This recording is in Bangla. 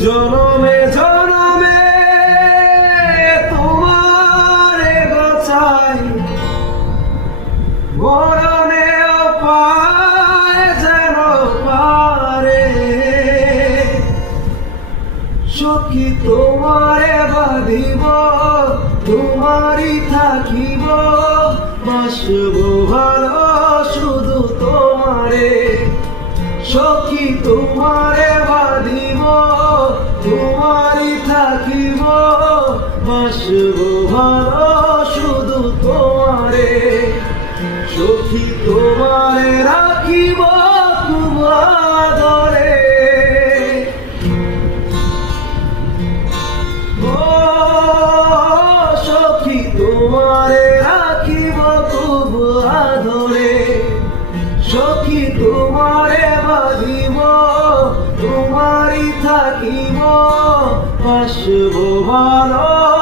জনমে জনমে তোমারে গছাই মরণে পায় যেন পারে সখী তোমারে বাঁধিব তোমারই থাকিব বাসব ভালো শুধু তোমারে সখী তোমারে বাঁধিব তোমারই থাকিব বাসব ভালো শুধু তোমারে সখী তোমারে রাখিব খুব আদরে ও সখী তোমারে রাখিব খুব আদরে সখী তোমারে বাঁধিব তোমারই থাকিব বাসব ভালো